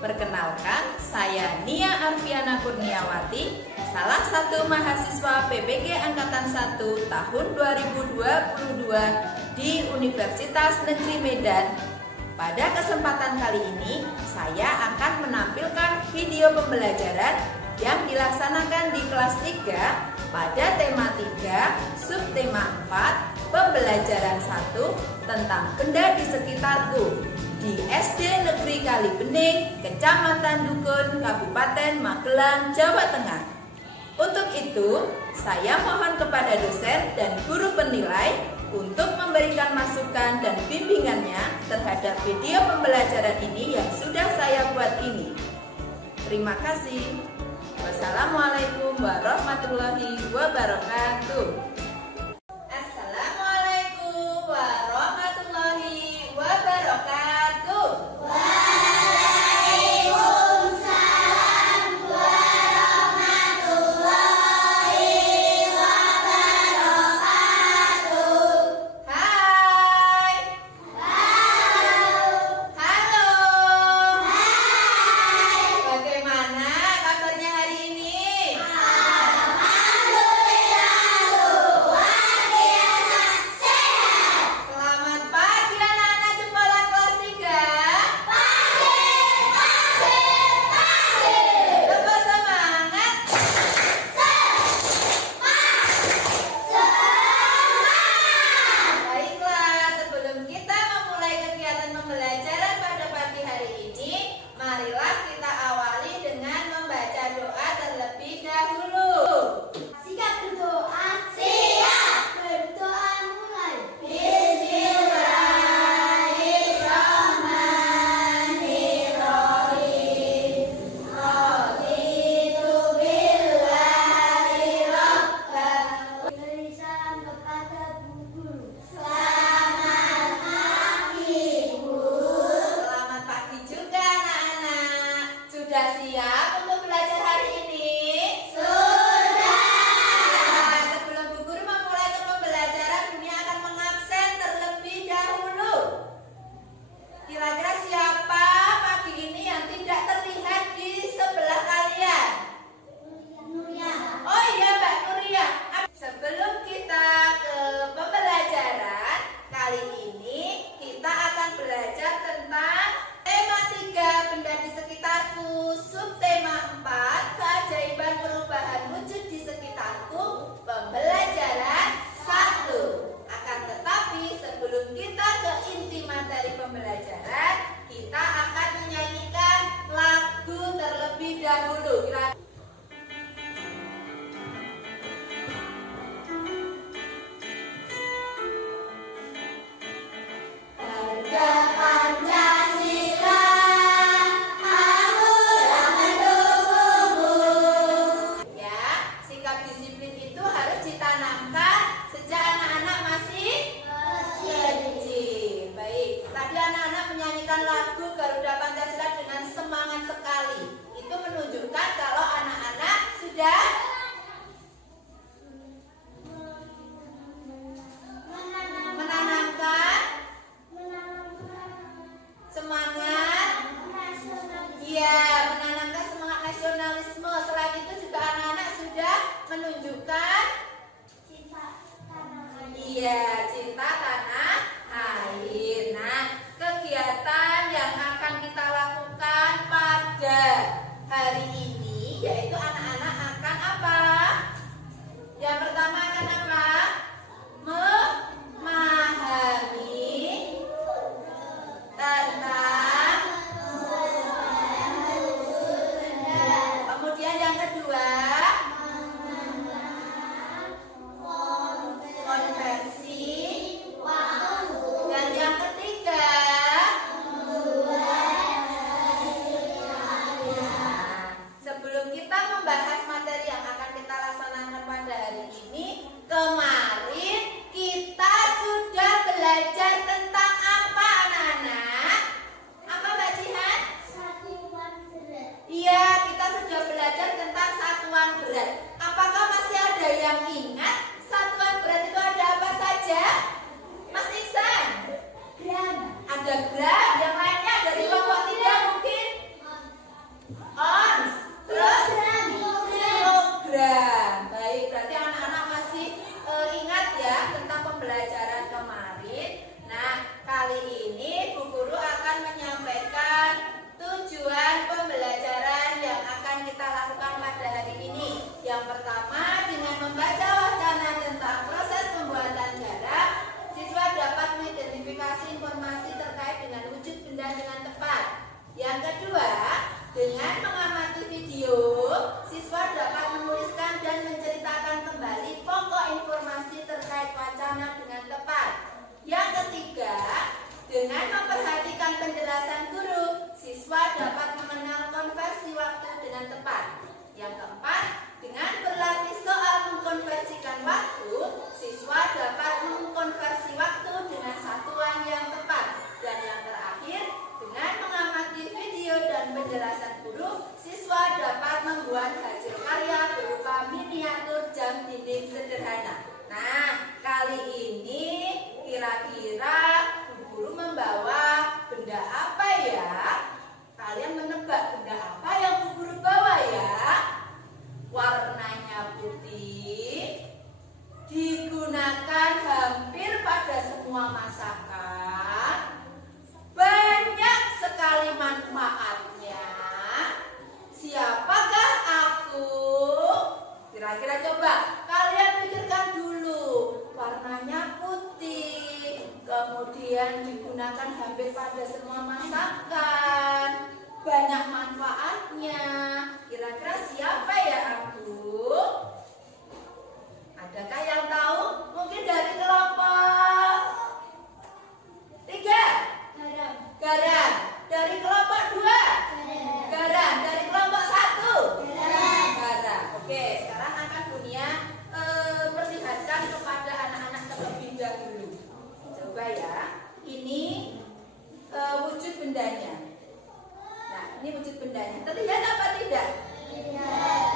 Perkenalkan, saya Nia Arfiana Kurniawati, salah satu mahasiswa PPG Angkatan 1 tahun 2022 di Universitas Negeri Medan. Pada kesempatan kali ini, saya akan menampilkan video pembelajaran yang dilaksanakan di kelas 3 pada tema 3, subtema 4, pembelajaran 1 tentang benda di sekitarku di SD Negeri Kalibening, Kecamatan Dukun, Kabupaten Magelang, Jawa Tengah. Untuk itu, saya mohon kepada dosen dan guru penilai untuk memberikan masukan dan bimbingannya terhadap video pembelajaran ini yang sudah saya buat ini. Terima kasih. Wassalamualaikum warahmatullahi wabarakatuh. Cinta tanah air. Nah, kegiatan yang akan kita lakukan pada hari ini yaitu anak-anak akan apa? Yang pertama akan apa? Memahami tentang. Kemudian yang kedua, ada gram, yang lainnya dari kelompok 3 mungkin pembelajaran kemarin. Nah, kali ini Bu Guru akan menyampaikan tujuan pembelajaran yang akan kita lakukan pada hari ini. Yang pertama, dengan membaca wacana tentang proses pembuatan garap, siswa dapat mengidentifikasi informasi terkait dengan wujud benda dengan tepat. Yang kedua, dengan mengamati video, siswa dapat menuliskan dan menceritakan kembali pokok informasi terkait wacana dengan tepat. Yang ketiga, dengan memperhatikan penjelasan guru, siswa dapat mengenal konversi waktu dengan tepat. Yang keempat, dengan berlatih soal mengkonversikan waktu, siswa dapat mengkonversi waktu dengan satuan yang tepat. Dan yang terakhir, dengan mengamati video dan penjelasan guru, siswa dapat membuat hasil karya berupa miniatur jam dinding sederhana. Nah, kali ini kira-kira Bu Guru membawa benda apa ya? Kalian menebak benda apa yang Bu Guru bawa ya? Warnanya putih, digunakan hampir pada semua masakan, banyak sekali manfaatnya. Siapakah aku? Kira-kira coba kalian pikirkan dulu. Warnanya putih, kemudian digunakan hampir pada semua masakan, banyak manfaatnya. Kira-kira siapa ya aku? Adakah yang tahu? Mungkin dari kelompok 3? Garam. Dari kelompok 2? Garam. Dari kelompok 1? Garam. Oke, sekarang akan Bunia perlihatkan kepada anak-anak terlebih dahulu. Coba ya, ini wujud bendanya. Nah, ini wujud bendanya. Terlihat apa tidak? Tidak.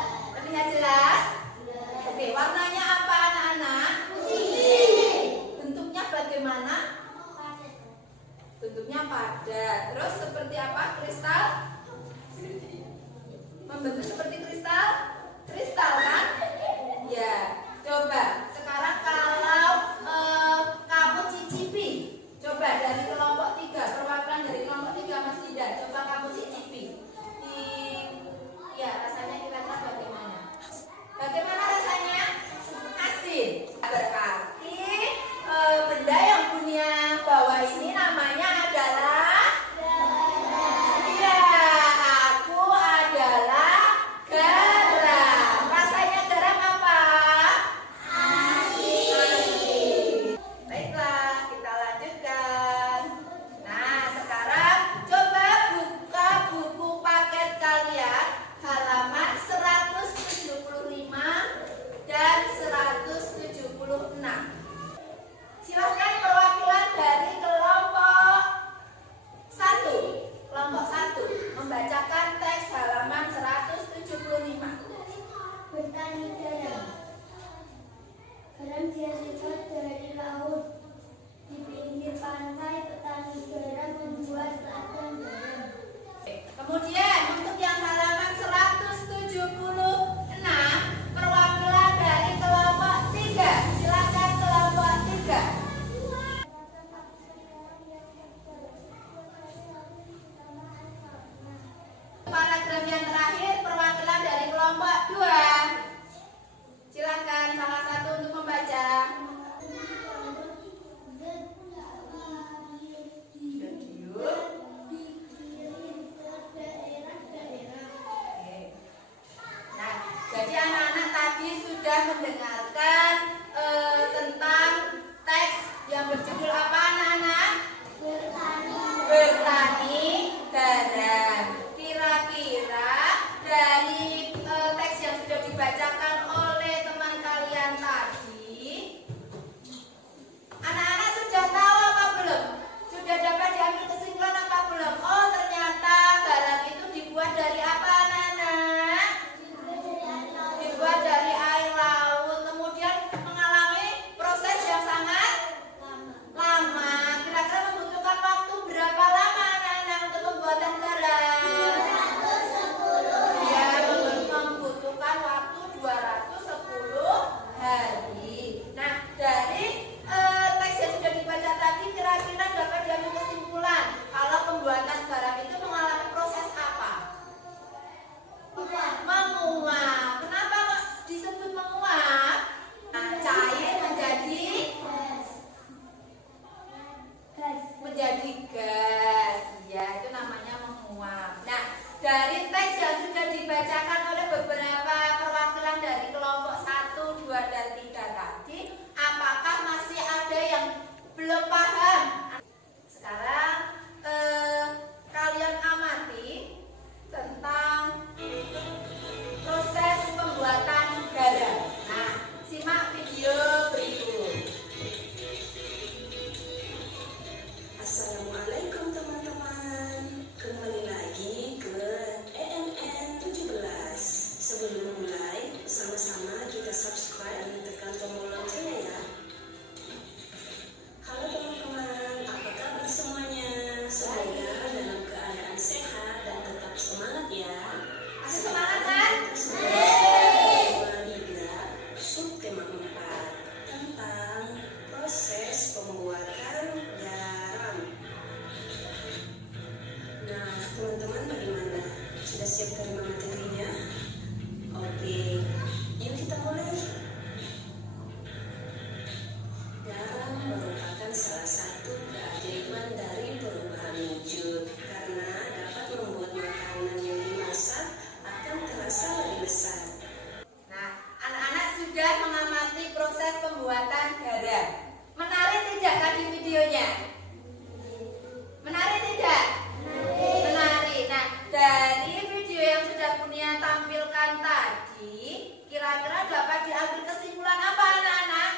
ambil kesimpulan apa anak-anak?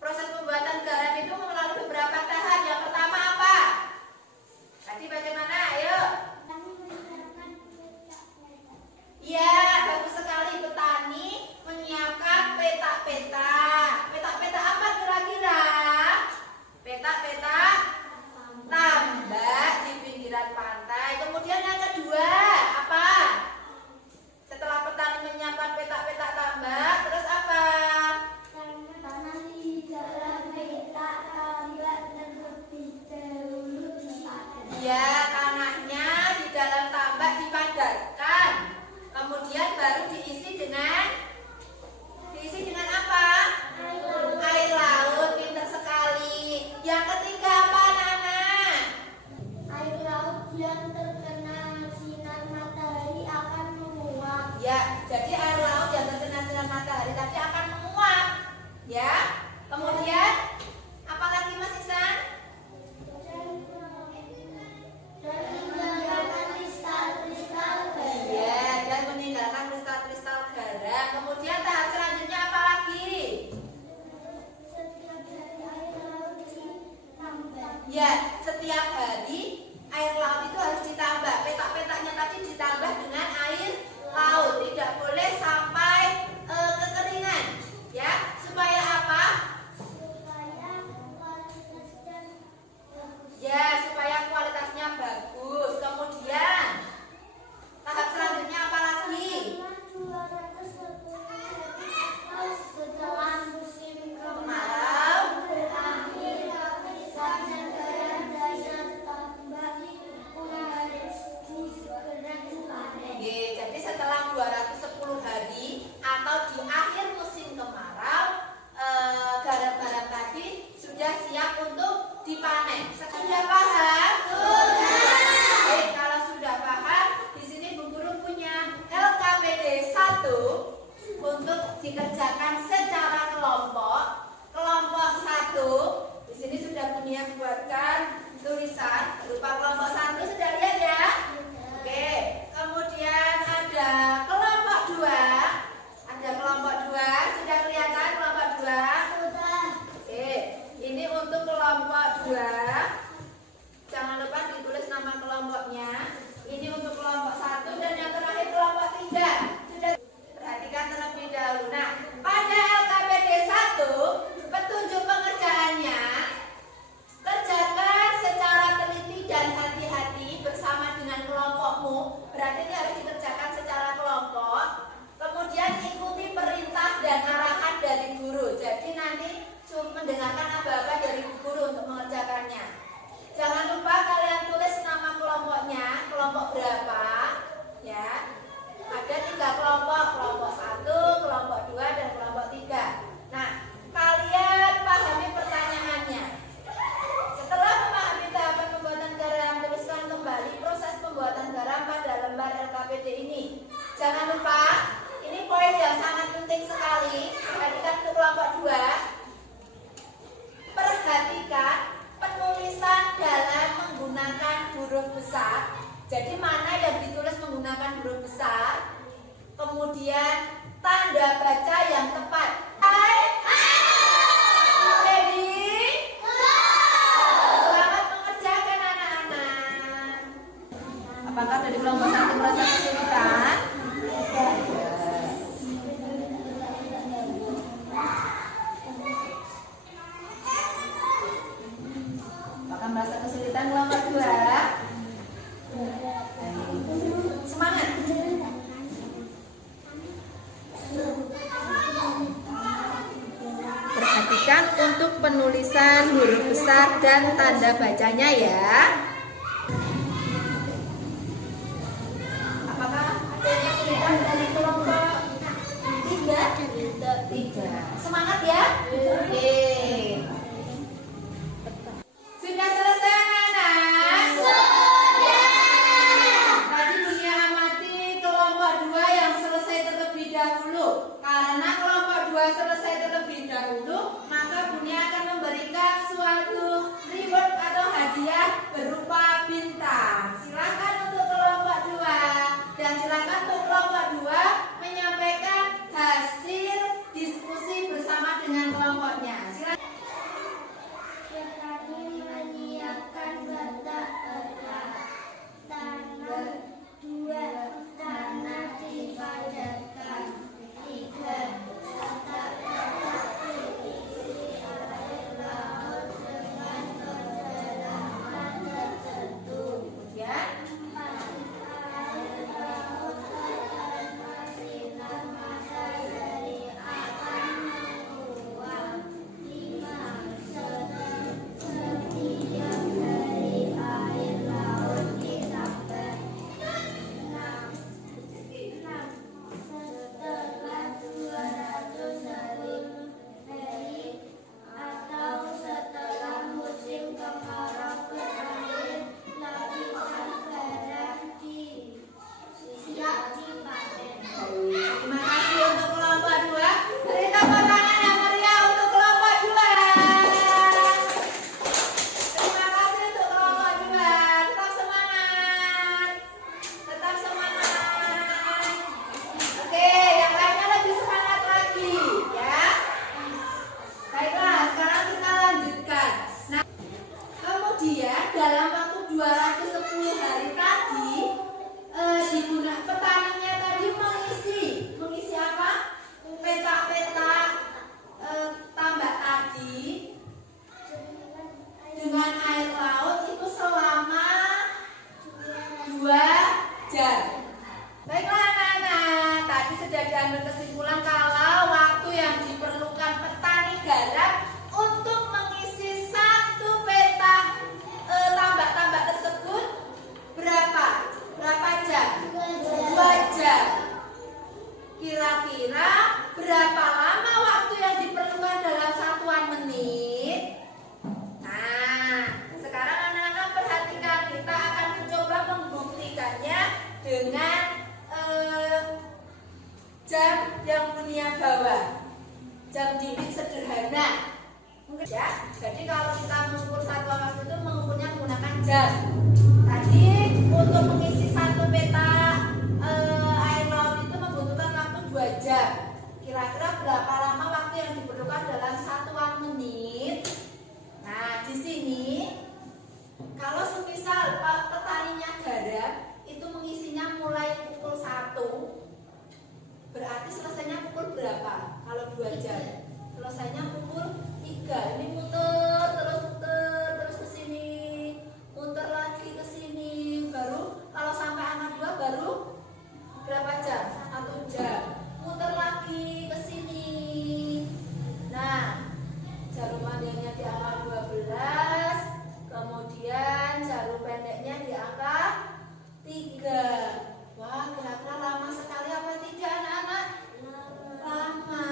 Proses pembuatan garam itu melalui beberapa tahap. Yang pertama apa? Tadi bagaimana? Ayo. Ya, bagus sekali. Petani menyiapkan petak-petak. Petak-petak apa kira-kira? Petak-petak tambak di pinggiran pantai. Kemudian yang kedua apa? Setelah petani menyiapkan petak-petak tambak, terus apa? Tanah di dalam petak tambak terlebih dahulu dipadat. Ya, tanahnya di dalam tambak dipadatkan. Kemudian baru diisi dengan apa? Air laut. Pintar sekali. Yang ketiga apa anak-anak? Air laut yang terkena sinar matahari akan menguap. Ya, jadi air laut yang terkena sinar matahari tadi akan menguap. Ya, kemudian apa lagi Mas Iksan? Dan meninggalkan kristal-kristal garam. Iya, dan meninggalkan kristal-kristal garam. Kemudian tahap selanjutnya apa lagi? Setiap hari air laut ditambah. Ya, setiap hari air laut itu harus ditambah. Petak-petaknya tadi ditambah dengan air laut. Tidak boleh sampai kekeringan. Ya, supaya apa? Supaya kualitasnya bagus. Ya, supaya kualitasnya bagus. Kemudian tahap selanjutnya apa lagi? Setelah musim Kemarau. berakhir, lapisan garam daya tambak harus segera dipanen. Oke, jadi setelah 210 hari atau di akhir musim kemarau, garam-garam tadi sudah siap untuk dipanen. Sudah paham? Sudah. Oke, kalau sudah paham, di sini Bu Guru punya LKPD 1 untuk dikerjakan secara kelompok. Kelompok 1 di sini sudah punya buatkan tulisan berupa kelompok 1, sudah lihat ya? Oke, kemudian ada kelompok 2. Ada kelompok 2, sudah kelihatan kelompok 2? Sudah. Oke, ini untuk kelompok 2. Jangan lupa ditulis nama kelompoknya. Ini untuk kelompok 1 dan yang terakhir kelompok 3. Sudah perhatikan terlebih dahulu. Nah, pada LKPD 1, petunjuk pengerjaannya kerjakan secara teliti dan hati-hati bersama dengan kelompokmu. Berarti ini harus dikerjakan secara kelompok. Kemudian ikuti perintah dan arahan dari guru. Jadi nanti cuma mendengarkan aba-aba dari guru untuk mengerjakannya. Jangan lupa kalian tulis nama kelompoknya, kelompok berapa, ya. Ada 3 kelompok, kelompok 1, kelompok 2, dan kelompok 3. Nah, kalian pahami pertanyaannya. Setelah memahami tahapan pembuatan garam, tuliskan kembali proses pembuatan garam pada lembar LKPD ini. Jangan lupa, ini poin yang sangat penting sekali. Perhatikan untuk kelompok 2. Perhatikan penulisan dalam menggunakan huruf besar. Jadi mana yang ditulis menggunakan huruf besar? Kemudian tanda baca yang tepat. Hai. Ready? Selamat mengerjakan anak-anak. Apakah dari kelompok 1 merasa kesulitan? Apakah merasa kesulitan kelompok 2? Semangat. Perhatikan untuk penulisan huruf besar dan tanda bacanya ya. Apakah ada yang kesulitan dari kelompok 3? Semangat ya. Oke. Sudah selesai anak-anak? Sudah. Tadi dunia amati kelompok 2 yang selesai terlebih dahulu. Karena kelompok 2 selesai terlebih dahulu, maka Bunia akan memberikan suatu reward atau hadiah berupa bintang. Silakan untuk kelompok 2 dan silakan untuk kelompok 2 menyampaikan hasil kelompoknya. Silakan. Petani menyiapkan petak-petak tanam 2 tanah dipadatkan 3 petak-petak diisi air laut dengan kedalaman tertentu. Kemudian 4 air laut terkena sinar matahari akan menguap. 5 setiap dari air laut ditambah 6 setelah 200 hari atau setelah musim kemarau berakhir lapisan garam siap dipanen. Terima kasih untuk kelompok 2. Beri tepuk tangan yang meriah untuk kelompok 2. Terima kasih untuk kelompok 2. Tetap semangat. Tetap semangat. Oke, yang lainnya lebih semangat lagi, ya. Baiklah, sekarang kita lanjutkan. Nah, kemudian dalam waktu 210 hari tadi digunakan petaninya tadi mengisi apa? Petak-petak tambak tadi dengan air laut itu selama 2 jam. Baiklah anak-anak, tadi sudah diambil kesimpulan kalau waktu yang diperlukan petani garam untuk mengisi 1 petak tambak-tambak tersebut berapa? Berapa jam? 2 jam. Kira-kira berapa lama waktu yang diperlukan dalam satuan menit? Nah, sekarang anak-anak perhatikan, kita akan mencoba membuktikannya dengan jam yang dunia bawah, jam dinding sederhana. Mungkin ya. Jadi kalau kita mengukur satuan waktu itu mengukurnya menggunakan jam. Tadi untuk mengisi 1 petak air laut itu membutuhkan waktu 2 jam. Kira-kira berapa lama waktu yang diperlukan dalam satuan menit? Nah, di sini kalau semisal petaninya garam itu mengisinya mulai pukul 1, berarti selesainya pukul berapa? Kalau 2 jam, selesainya pukul 3. Ini muter terus ke sini, muter lagi ke sini. Baru kalau sampai angka 2 baru berapa jam? 1 jam. Muter lagi ke sini. Nah, jarum panjangnya di angka 12, kemudian jarum pendeknya di angka 3. Wah, kira-kira lama sekali apa tidak anak-anak? Lama,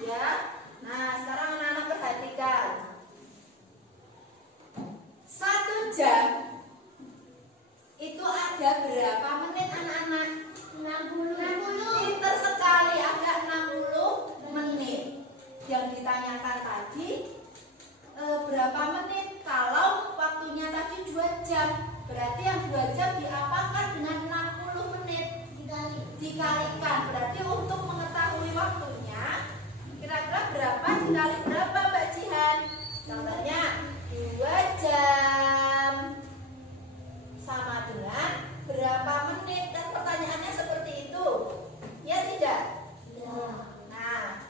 ya. Nah, sekarang anak-anak perhatikan. 1 jam itu ada berapa menit anak-anak? 60. Pintar sekali, ada 60 menit. Yang ditanyakan tadi berapa menit? Kalau waktunya tadi 2 jam, berarti yang 2 jam diapakan dengan 60 menit? Dikalikan. Berarti untuk mengetahui waktunya, kira-kira berapa dikali berapa Mbak Jihan? Contohnya 2 jam sama dengan berapa menit? Dan pertanyaannya seperti itu. Ya tidak? Ya. Nah,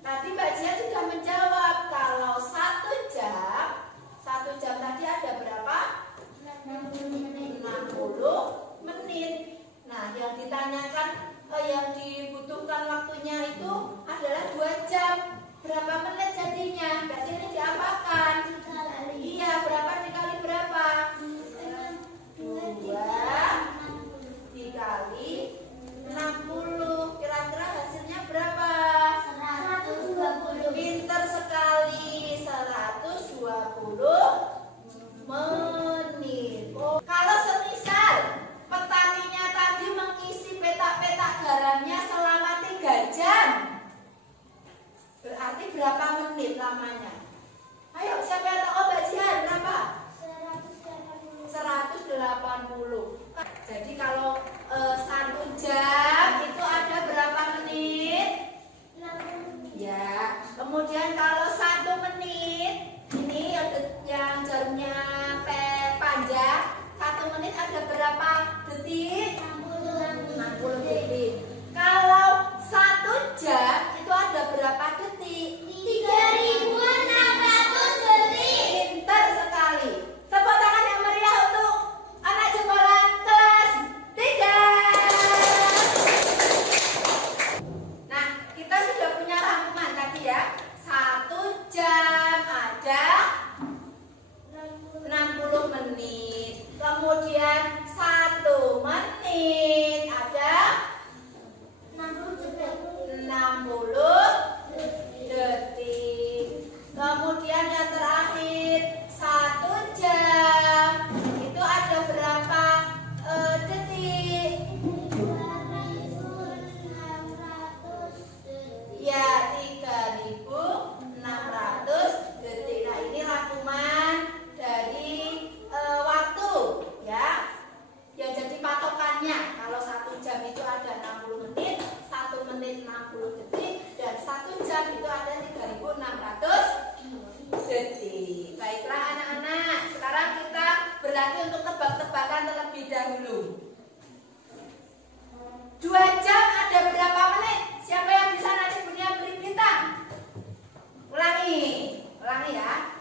tadi Mbak Jihan sudah menjawab kalau 1 jam tadi ada berapa? 60 menit. Nah, yang ditanyakan yang dibutuhkan waktunya itu adalah 2 jam. Berapa menit jadinya? Berarti ini diapakan? Iya, berapa dikali berapa? 2 dikali 60. Kira-kira hasilnya berapa? 120. Pinter sekali. 120 menit. Kalau semisal petaninya tadi mengisi petak-petak garamnya selama 3 jam, berarti berapa menit lamanya? Ayo, siapa yang tahu Mbak Jihan? Berapa? 180. Jadi kalau 1 jam itu ada berapa menit? 60. Ya, Kemudian kalau 1 menit, ini yang jarumnya panjang, 1 menit ada berapa detik? 60 detik. Kalau 1 jam itu ada berapa detik? 3.600 detik. Pintar sekali. Tepuk tangan yang meriah untuk anak jempolan kelas 3. Nah, kita sudah punya rangkuman tadi ya. 1 jam ada 60 menit. Kemudian 1 menit ada 60 detik. Kemudian yang terakhir 1 jam itu ada berapa detik? 3.600 detik. Ya, 3.600 detik. Nah, ini rangkuman dari waktu ya. Yang jadi patokannya kalau 1 jam itu ada 60 menit, 1 menit 60 detik, dan 1 jam itu ada 3.600 detik. Baiklah anak-anak, sekarang kita berlatih untuk tebak-tebakan terlebih dahulu. 2 jam ada berapa menit? Siapa yang bisa nanti punya beri bintang? Ulangi ya.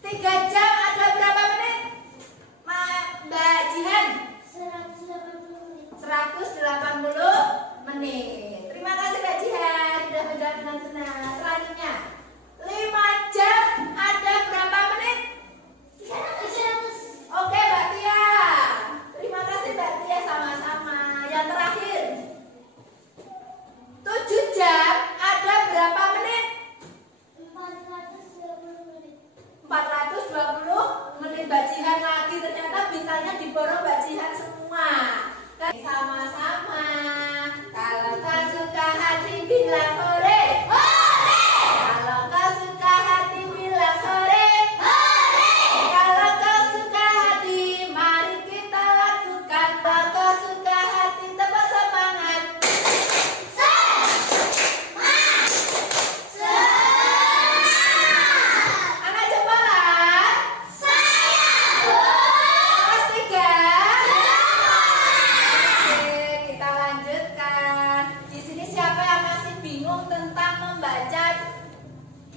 3 jam ada berapa menit? Mbak Jihan? 180 menit. Terima kasih Mbak Jihan sudah menjawab dengan benar. Selanjutnya 5 jam ada berapa menit? 300. Oke Mbak Tia. Terima kasih Mbak Tia, sama-sama. Yang terakhir 7 jam ada berapa menit? 420 menit. 420 menit. Mbak Jihan lagi, ternyata bintangnya diborong Mbak Jihan semua. Sama-sama. Kalau kau suka hati bilang hore. Kalau kau suka hati bilang hore. Kalau kau suka hati, mari kita lakukan. Kalau kau suka hati, tepuk semangat. Anak jempolan, kelas 3. Oke, kita lanjutkan. Di sini siapa yang masih bingung tentang membaca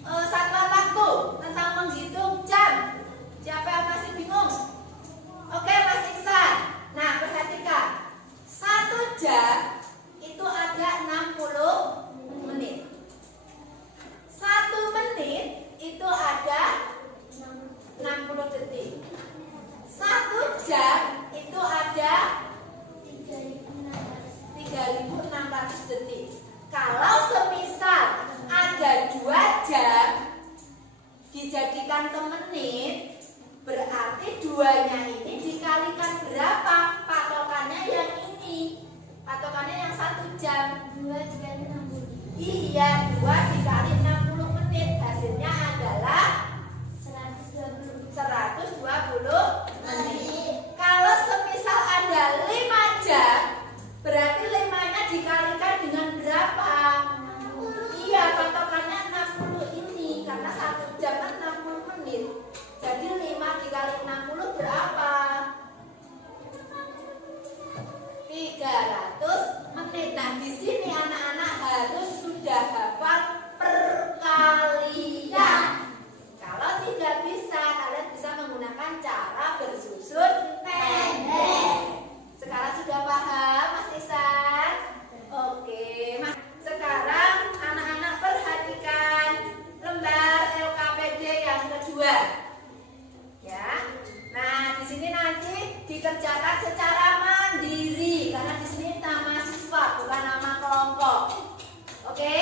satuan waktu, tentang menghitung jam? Siapa yang masih bingung? Oke, Mas Iksan. Nah, perhatikan. 1 jam itu ada 60 menit. 1 menit itu ada 60 detik. 1 jam itu ada 3.600 detik. Kalau semisal ada 2 jam dijadikan ke menit, berarti 2-nya ini dikalikan berapa? Patokannya yang ini. Patokannya yang 1 jam. 2 dikali 60. Iya, 2 dikali 60 menit. Hasilnya adalah 120 menit. Kalau semisal ada 5 jam, berarti 5-nya dikalikan dengan berapa? Iya, patokannya 60 ini. Karena 1 jam kan 60 menit. Jadi 5 dikali 60 berapa? 300 menit. Nah, di sini anak-anak harus sudah hafal perkalian. Kalau tidak bisa, kalian bisa menggunakan cara bersusun pendek. Sekarang sudah paham, Mas Ihsan? Oke, Mas. Sekarang anak-anak perhatikan lembar LKPD yang kedua. Ya. Nah, di sini nanti dikerjakan secara mandiri karena di sini nama siswa bukan nama kelompok. Oke?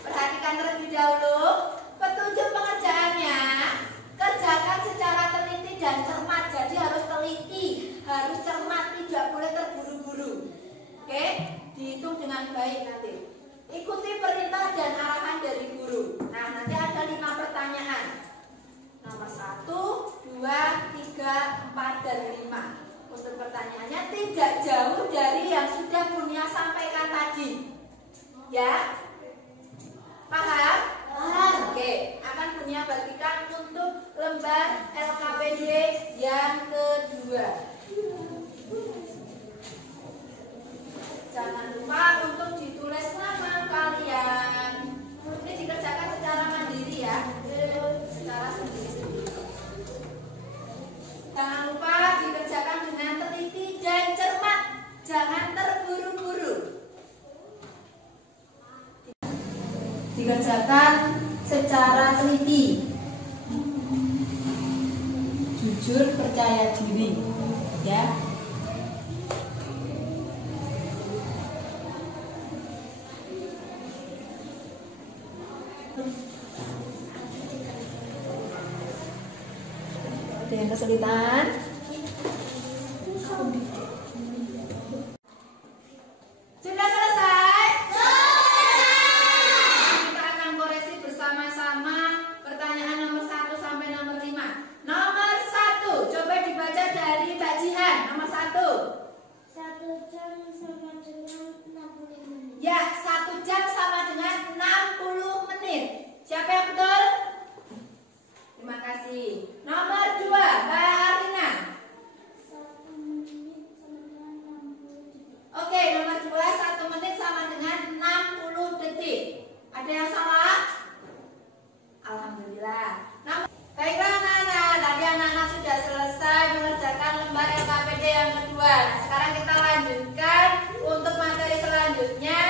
Perhatikan terlebih dahulu. Petunjuk pengerjaannya kerjakan secara teliti dan cermat. Jadi harus teliti, harus cermat, tidak boleh terburu-buru. Oke? Dihitung dengan baik nanti. Ikuti perintah dan arahan dari guru. Nah, nanti ada 5 pertanyaan. Nomor 1, 2, 3, 4, dan 5. Untuk pertanyaannya tidak jauh dari yang sudah Bunia sampaikan tadi. Ya? Paham? dikerjakan secara teliti, jujur, percaya diri, ya. Ada yang kesulitan? Sudah selesai? Kita akan koreksi bersama-sama pertanyaan nomor 1 sampai nomor 5. Nomor 1, coba dibaca dari Mbak Jihan. Nomor 1. 1 jam sama dengan 60 menit. Ya, 1 jam sama dengan 60 menit. Siapa yang betul? Terima kasih. Nomor 2, Mbak Arina. 1 menit sama dengan 60 detik. Oke, nomor 2, 1 menit sama dengan 60 detik. Ada yang salah? Alhamdulillah. Baiklah anak-anak, tadi anak-anak sudah selesai mengerjakan lembar LKPD yang kedua. Nah, sekarang kita lanjutkan untuk materi selanjutnya,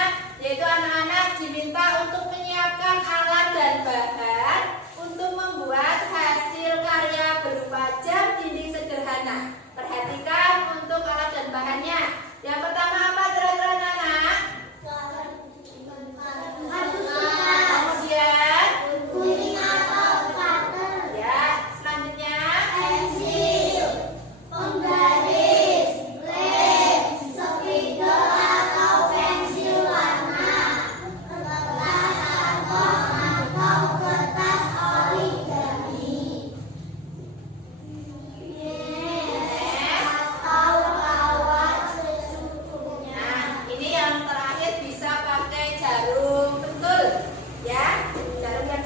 yaitu anak-anak diminta untuk menyiapkan alat dan bahan untuk membuat hasil karya berupa jam dinding sederhana. Perhatikan untuk alat dan bahannya. Yang pertama apa kira-kira anak-anak? Kemudian Gunting atau cutter. ya, selanjutnya Pensil, penggaris, lem, spidol atau pensil warna, kertas karton atau kertas origami, atau kawat secukupnya. nah, ini yang terakhir bisa pakai jarum pentul, ya, jarum yang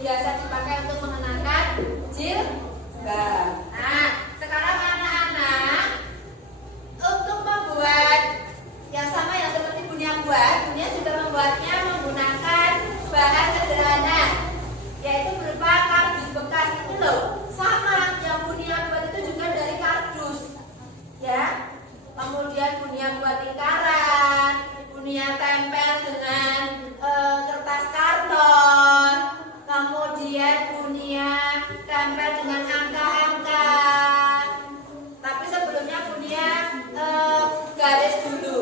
biasa dipakai untuk mengenakan jilbab. Nah, sekarang anak-anak untuk membuat yang sama yang seperti Bunia buat, Bunia sudah membuatnya menggunakan bahan sederhana, yaitu berupa kardus bekas itu loh. Sama yang Bunia buat itu juga dari kardus, ya. Kemudian Bunia buat lingkaran, Bunia tempel dengan kertas karton, kemudian Bunia tempel dengan angka-angka. Tapi sebelumnya Bunia garis dulu.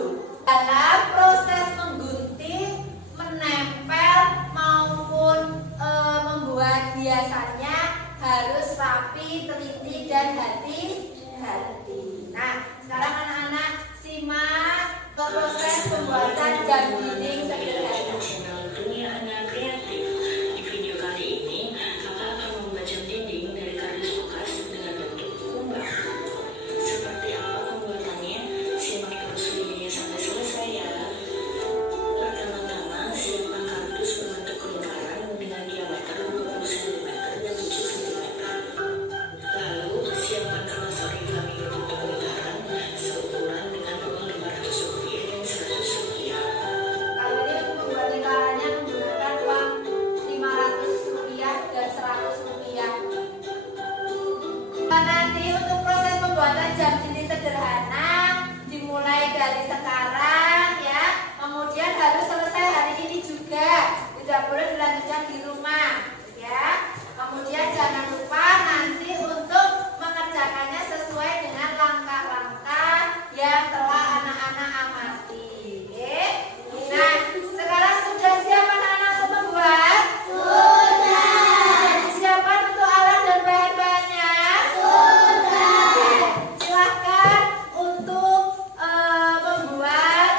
Dalam proses menggunting, menempel maupun membuat biasanya harus rapi, teliti, dan hati-hati. Nah, sekarang anak-anak simak proses pembuatan jam dinding sederhana. Channel Dunia Anak Kreatif. Di video kali ini, kakak akan membuat jam dinding dari kardus bekas dengan bentuk kumbang. Seperti apa pembuatannya? Simak terus videonya sampai selesai ya. Pertama-tama, siapkan kardus berbentuk lingkaran dengan diameter 20 cm dan 7 cm. Lalu, siapkan kemas origami berbentuk lingkaran seukuran dengan uang Rp500 dan Rp100. Kalau ini untuk membuat lingkarannya menggunakan uang Rp500 dan Rp100. Nanti untuk proses pembuatan jam dinding sederhana dimulai dari sekarang, ya. Kemudian harus selesai hari ini juga. Tidak boleh dilanjutkan di rumah, ya. Kemudian jangan lupa nanti untuk mengerjakannya sesuai dengan langkah-langkah yang telah anak-anak amati. Oke? Nah, sekarang sudah siap anak-anak untuk membuat? Sudah disiapkan untuk alat dan bahan-bahannya? Sudah. Silahkan untuk membuat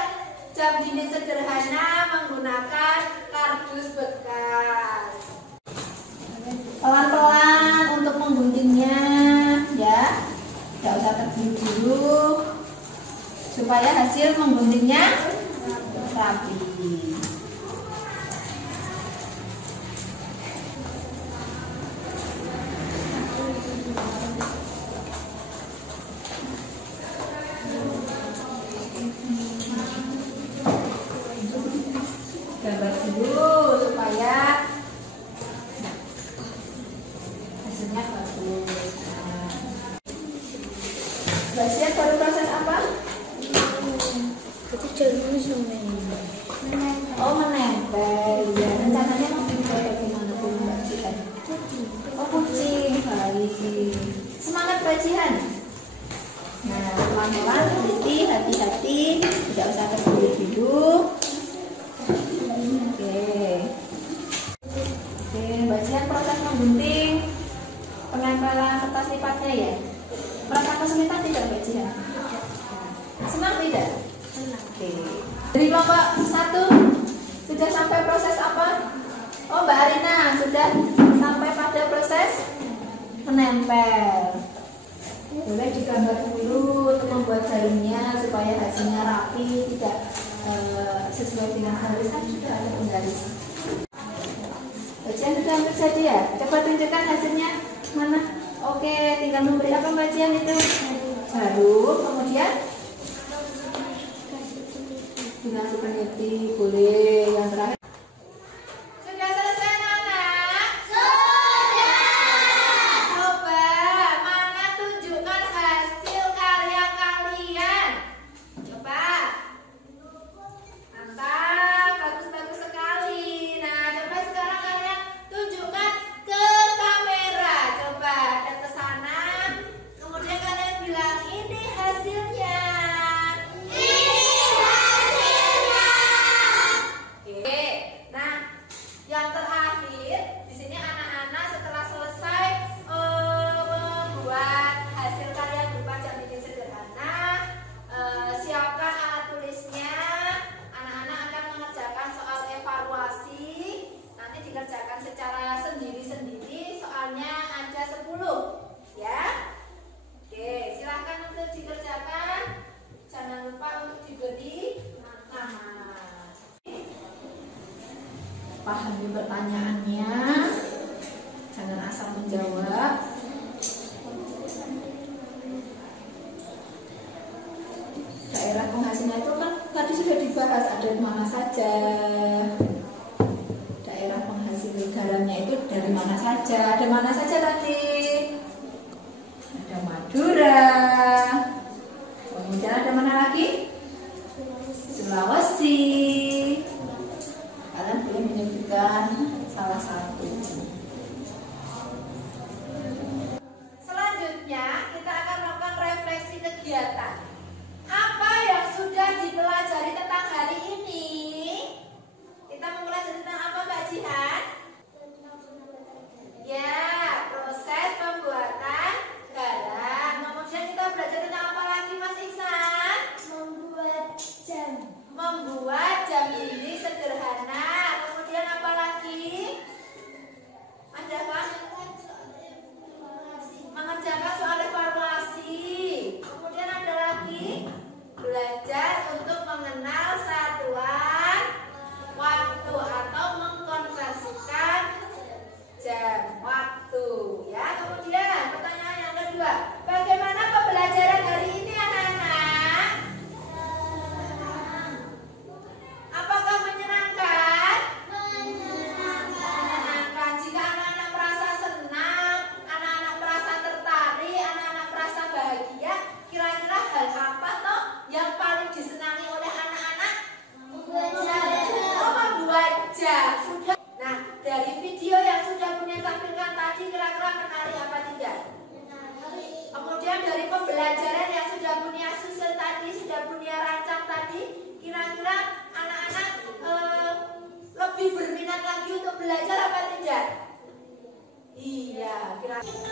jam dinding sederhana menggunakan kardus bekas. Pelan-pelan untuk mengguntingnya, ya. Tidak usah terburu-buru supaya hasil mengguntingnya rapi. Gambar dulu supaya hasilnya bagus. Sudah siap baru proses apa? Itu jarumnya sama ini. Oh, Mbak Jihan? Nah, pelan-pelan, teliti, hati-hati, tidak usah terburu-buru. Oke, Mbak Jihan proses menggunting penempelan kertas lipatnya ya. Merasa kesulitan tidak Mbak Jihan? Senang tidak? Senang. Oke. Dari kelompok 1 sudah sampai proses apa? Oh, Mbak Arina sudah sampai pada proses menempel. Boleh digambar dulu untuk membuat jarumnya supaya hasilnya rapi, tidak sesuai dengan garis. Kan sudah ada penggaris. Bagian sudah hampir jadi ya. Coba tunjukkan hasilnya mana. Oke, tinggal memberi apa bagian itu? Jarum. Kemudian dikasih peniti, boleh. Yang terakhir. Sudah selesai anak? Sudah. Coba mana tunjukkan hasil karya kalian. Coba. Mantap, bagus-bagus sekali. Nah, coba sekarang kalian tunjukkan ke kamera. Coba dan ke sana. Kemudian kalian bilang ini hasilnya. Oke. Nah, yang terakhir di sini anak-anak setelah selesai membuat hasil karya berupa jam dinding sederhana, siapkan alat tulisnya. Anak-anak akan mengerjakan soal evaluasi. Nanti dikerjakan secara sendiri-sendiri. Soalnya ada 10, ya. Oke, silahkan untuk dikerjakan. Jangan lupa untuk diberi nama. Pahami pertanyaannya. Jangan asal menjawab. Daerah penghasilnya itu kan tadi sudah dibahas, ada di mana saja. Daerah penghasil garamnya itu dari mana saja. Ada mana saja tadi? Ada Madura. Kemudian ada mana lagi? Sulawesi. Kalian boleh menyebutkan salah satu. Selanjutnya kita akan melakukan refleksi kegiatan. Apa yang sudah dipelajari tentang hari ini? Kita mempelajari tentang apa Mbak Jihan? Ya, proses pembuatan garam. Kemudian kita belajar tentang apa lagi Mas Iksan? Membuat jam. Membuat jam dinding sederhana. Kemudian apa lagi? Ada apa? Mengerjakan soal evaluasi. Kemudian ada lagi belajar untuk mengenal satuan waktu atau mengkonversikan jam waktu. Ya, kemudian pertanyaan yang kedua, bagaimana pembelajaran hari ini anak-anak? Apakah menyenangkan? Menyenangkan. Jika anak-anak merasa senang, anak-anak merasa tertarik, anak-anak merasa bahagia, kira-kira hal apa toh yang paling disenangi oleh anak-anak? Membuat jam. Sudah. Nah, dari video yang sudah punya tampilkan tadi, kira-kira menarik apa tidak? Kemudian dari pembelajaran yang sudah punya susun tadi, sudah punya rancang tadi, kira-kira anak-anak lebih berminat lagi untuk belajar apa tidak? Iya, kira-kira.